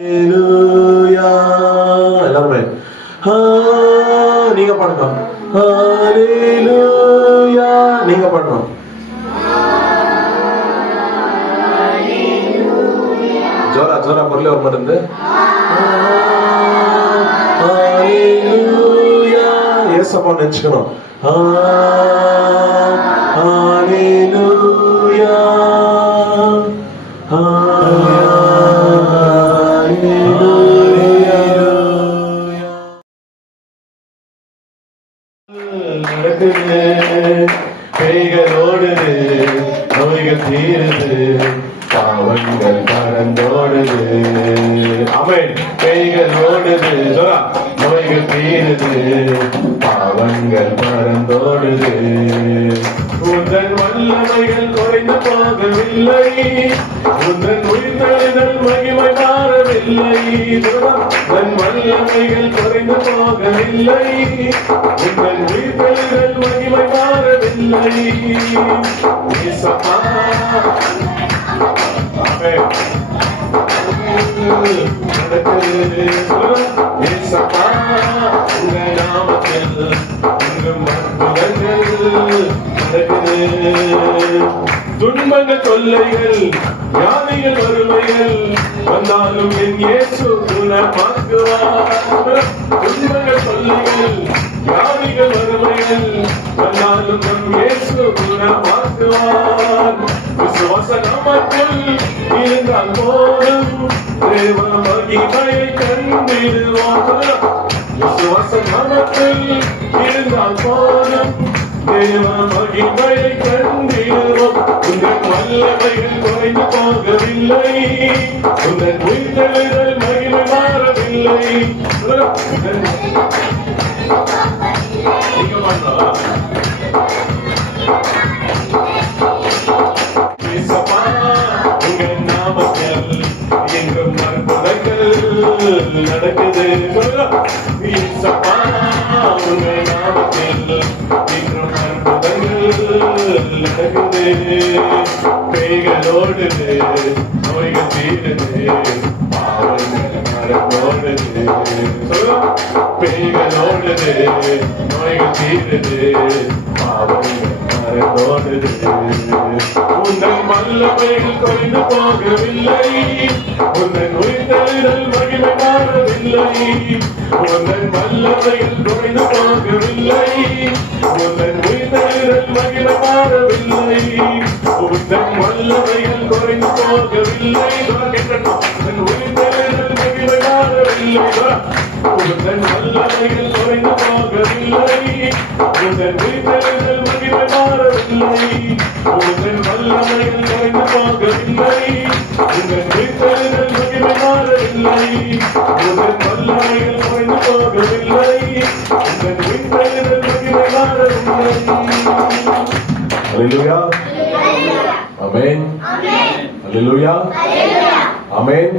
ஹalleluya எல்லாரும் நீங்க பாடுங்க. ஹalleluya நீங்க பாடணும். ஜோரா ஜோரா குரல்ல வர மாட்டேங்குது. ஹalleluya ஏசப்பா நினைச்சுக்கணும். ஹalleluya நடக்குது, பேய்கள் ஓடுது, நோய்கள் தீருது, பாவங்கள் பறந்தோடுது. ஆமென். பேய்கள் ஓடுது, ஜோரா, நோய்கள் தீருது, பாவங்கள் பறந்தோடுது. உந்தன் வல்லமைகள் குறைந்து போகவில்லை, உந்தன் உயிர்த்தெழுதல் மகிமை மாறவில்லை. உந்தன் வல்லமைகள் குறைந்து போகவில்லை, உந்தன் உயிர்த்தெழுதல் மகிமை மாறவில்லை. இயேசப்பா நடக்குது, இயேசப்பா உங்க நாமத்தில் இங்கும் அற்புதங்கள் நடக்குது. துன்பங்கள் தொல்லைகள் வியாதிகள் வறுமைகள் வந்தாலும் என் இயேசு குணமாக்குவார். துன்பங்கள் தொல்லைகள் வியாதிகள் வறுமைகள் வந்தாலும் நம் இயேசு குணமாக்குவார். விசுவாச நாமத்தில் இருந்தால் போதும் தேவ மகிமையை கண்டிடுவோம். விசுவாச நாமத்தில் இருந்தால் போதும் தேவ மகிமையை கண்டிடுவோம். உங்கள் வல்லமைகள் குறைந்து போகவில்லை, உங்கள் உயிர்த்தெழுதல் மகிமை மாறவில்லை. நீங்க பண்ணலாம். இயேசப்பா உங்கள் நாமத்தில் எங்கும் அற்புதங்கள் நடக்குது. இயேசப்பா உங்கள் நாமத்தில் எங்கும் நடக்குது. பேய்கள் ஓடுது, நோய்கள் தீருது, பாவங்கள் மறந்தோடுது. பேய்கள் ஓடுது, நோய்கள் தீருது, பாவங்கள் மறந்தோடுது. உந்தன் வல்லமைகள் குறைந்து போகவில்லை, உந்தன் உயிர்த்தெழுதல் மகிமை மாறவில்லை. உந்தன் வல்லமைகள் குறைந்து போகவில்லை, உந்தன் உயிர்த்தெழுதல் மகிமை மாறவில்லை. உந்தன் வல்லமைகள் குறைந்து போகவில்லை, உந்தன் உயிர்த்தெழுதல் மகிமை மாறவில்லை. உந்தன் வல்லமைகள் குறைந்து போகவில்லை, உந்தன் உயிர்த்தெழுதல் மகிமை மாறவில்லை. உந்தன் வல்லமைகள் குறைந்து போகவில்லை, உந்தன் உயிர்த்தெழுதல் மகிமை மாறவில்லை. உந்தன் வல்லமைகள் குறைந்து போகவில்லை, உந்தன் உயிர்த்தெழுதல் மகிமை மாறவில்லை. ஹalleluya ஆமென். ஹalleluya ஆமென்.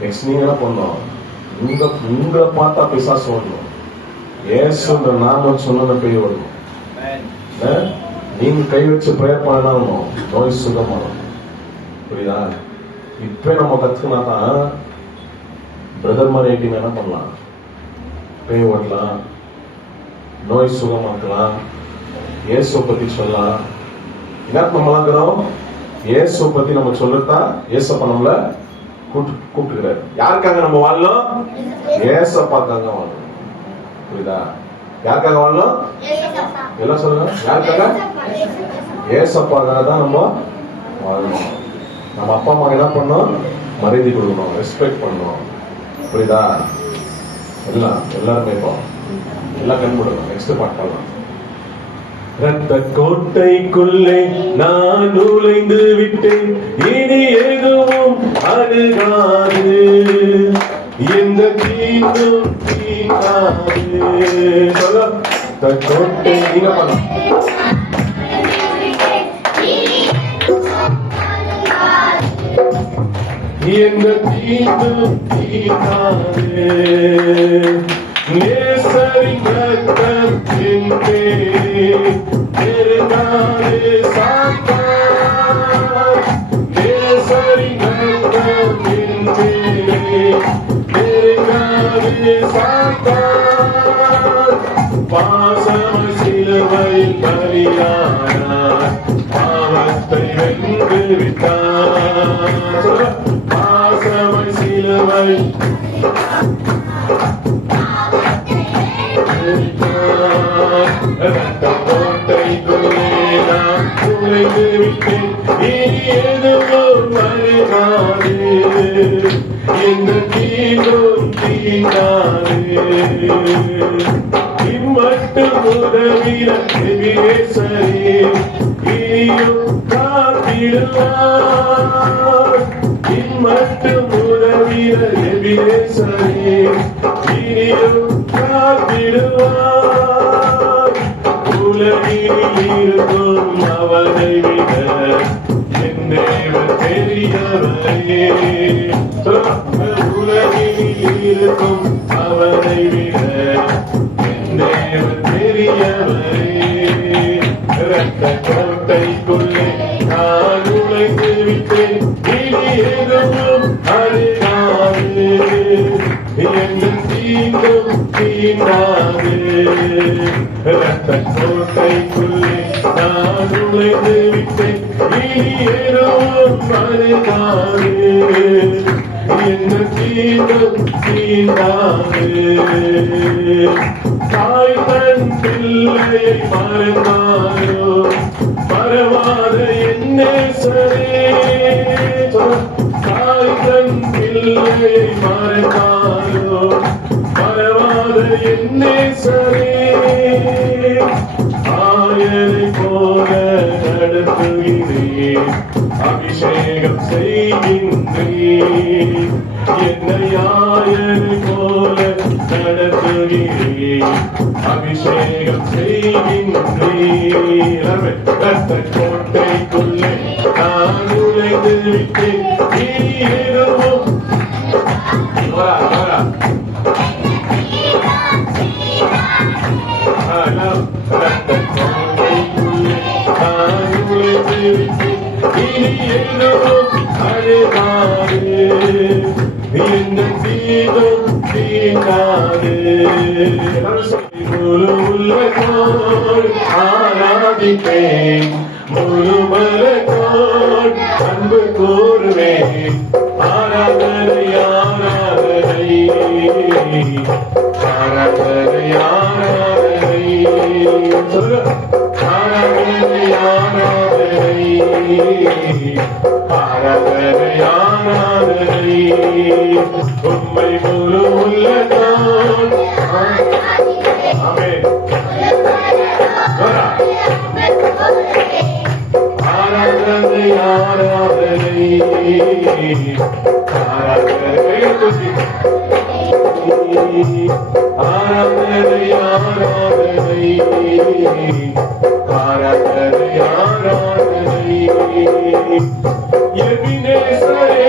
நெக்ஸ்ட் நீங்க என்ன பண்ணணும்? உங்களை பார்த்தா பிசாசு ஓடணும். இயேசுன்ற நாமம் சொன்ன பேய் ஓடணும். நீங்க கை வச்சு பிரேயர் பண்ணாலும் நோய் சுகமாகும். புரியுதா? இப்ப நம்ம கத்துக்கினா தான் பிரதர் மாதிரி என்ன பண்ணலாம்? பேய் ஓடலாம், நோய் சுகமாக்கலாம், இயேசு பத்தி சொல்லலாம். என்ன நம்மளாங்கிறோம்? இயேசு பத்தி நம்ம சொல்லத்தான் இயேசப்பா நம்மள கூப்பிட்டுக்கிறாரு. யாருக்காக நம்ம வாழணும்? ஏசப்பாக்காக வாழணும். புரியுதா? யாருக்காக வாழணும்? எல்லாம் சொல்லுங்க. யாருக்காக? ஏசப்பாக்காக தான் நம்ம வாழணும். நம்ம அப்பா அம்மா என்ன பண்ணணும்? மரியாதை கொடுக்கணும், ரெஸ்பெக்ட் பண்ணணும். புரியுதா? எல்லாரும் கேட்போம். எல்லாம் கண்படணும். நெக்ஸ்ட் பாட்டு பாடலாம். ரத்த கோட்டைக்குள்ளே நான் நுழைந்து விட்டேன், இனி எதுவும் அணுகாது, எந்த தீங்கும் தீங்காது. ரத்த கோட்டை நீங்க பண்ணலாம். எந்த தீங்கும் தீங்காது, நேசரின் ரத்தத்தின் பேர் நெருங்காது சாத்தான். நேசரின் ரத்தத்தின் பேர் விட்டார். பாசமாய் சிலுவை கோட்டைக்குள்ளே நான் நுழைந்து விட்டேன். இனி எதுவும் வருகாது, எந்த தீங்கும் தீங்காது. இம்மட்டும் உதவின எபிரேசரே இனியும் காத்திடுவார். இம்மட்டும் உதவின எபிரேசரே இனியும் காத்திடுவார். உலகில் இருக்கும் அவனை விட என் தேவன் பெரியவரே. உலகில் இருக்கும் அவனை விட என் தேவன் பெரியவரே. இரத்த கோட்டைக்குள்ளே நான் நுழைந்து விட்டேன். இனி எதுவும் அருகாது, எந்த தீங்கும் தீண்டாது. இரத்த கோட்டைக்குள்ளே நான் நுழைந்து விட்டேன். இனி எதுவும் அருகாது, எந்த தீங்கும் தீண்டாது. தாய் தன் பிள்ளையை மறந்தாயோ, மறவாத என் நேசரே. தாய் தன் பிள்ளையை மறந்தாயோ, மறவாத என் நேசரே. ஆயரை போல நடத்துகிறேன், அபிஷேகம் செய்கின்றேன். என்னை ஆயரை போல நடத்துகிறேன், அபிஷேகம் செய்கின்றேன். இரத்த கோட்டைக்குள்ளே நான் நுழைந்து விட்டேன். இனி எதுவும் இரத்த கோட்டைக்குள்ளே நான் நுழைந்து விட்டேன். இனி எதுவும் அழுகாது, எந்த தீங்கும் தீண்டாது. முழு உள்ளத்தோடு ஆராதிப்பேன், முழு மனத்தோடு அன்பு கூறுவேன். ஆராதனை ஆராதனை ஆராதனை ஆராதனை ஆராதனை ஆராதனை ஆராதனை ஆராதனை. உம்மை முழு உள்ளத்தோடு ஆமென். ஆராதனை ஆராதனை ஆராதனை ஆராதனை ஆராதனை ஆராதனை ஆராதனை. எபினேசரே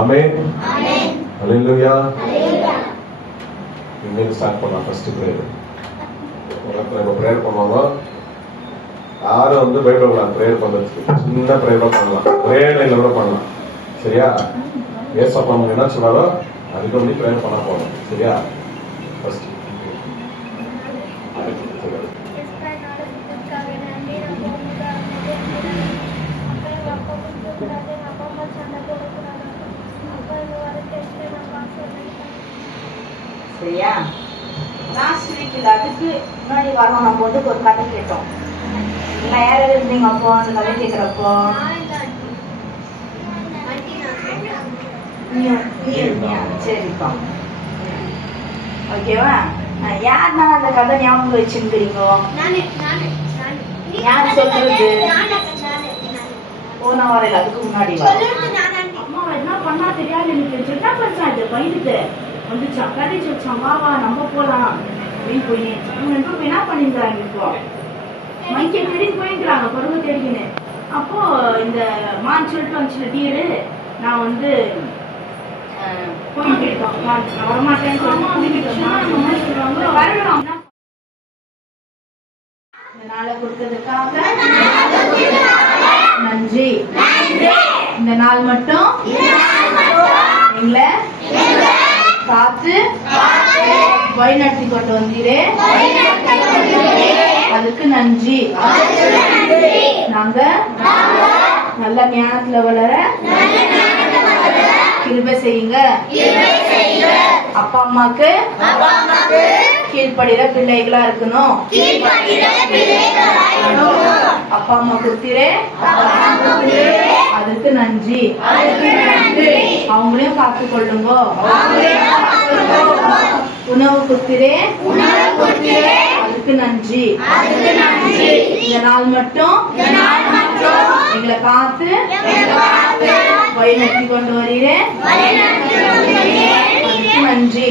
Amen. Hallelujah. Hallelujah. Start பண்ணலாம் first prayer. நம்ம ப்ரேயர் பண்ணுவாங்க. யாரும் வந்து பயப்படலாம். ப்ரேயர் பண்றதுக்கு சின்ன ப்ரேயர் பண்ணலாம், ஒரே லைன்ல கூட பண்ணலாம். சரியா? ஏசப்பா நம்ம என்ன சொன்னாரோ அதுக்கு வந்து ப்ரேயர் பண்ண போறோம். சரியா? ஃபர்ஸ்ட் சரியா? லாஸ்ட் வீக்ல அதுக்கு முன்னாடி வாரம் நம்ம வந்து ஒரு கதை கேட்டோம். எல்லாம் யாராவது இருந்தீங்க அப்போ அந்த கதை கேட்குறப்போ? சரிப்பா, ஓகேவா? யாருன்னா அந்த கதை ஞாபகம் வச்சுருக்கிறீங்க? யார் சொல்றது? போன வாரம் அதுக்கு முன்னாடி அம்மா என்ன பண்ணா தெரியாது எனக்கு சின்ன பஞ்சாயத்து பையனுக்கு வந்துச்சா கடிச்சு வச்சான். வா நம்ம போலாம் அப்படின்னு போய் என்ன பண்ணிருந்தாங்க இப்போ மைக்கை தேடி போயிருக்கிறாங்க பருவ தேடிக்கின்னு. அப்போ இந்த மான் சொல்லிட்டு வந்துச்சுல டீரு, நான் வந்து போயிட்டோம் நான் வரமாட்டேன்னு சொல்லுவாங்க. வரணும் இந்த நாளை கொடுத்ததுக்காக நன்றி. இந்த நாள் மட்டும் எங்களை காத்து வழிநடத்தி கொண்டு வந்தீரே, அதுக்கு நன்றி. நாங்க நல்ல ஞானத்துல வளர கிருபை செய்யுங்க. அப்பா அம்மாக்கு கீழ்படிற பிள்ளைகளா இருக்கணும். அப்பா அம்மா கொடுத்தீரே, அதுக்கு நன்றி. அவங்களையும் காத்து கொள்ளுங்க. உணவு கொடுத்தீரே, அதுக்கு நன்றி. இந்த நாள் மட்டும் எங்களை காத்து வழி நடத்தி கொண்டு வருகிறேன், அதுக்கு நன்றி.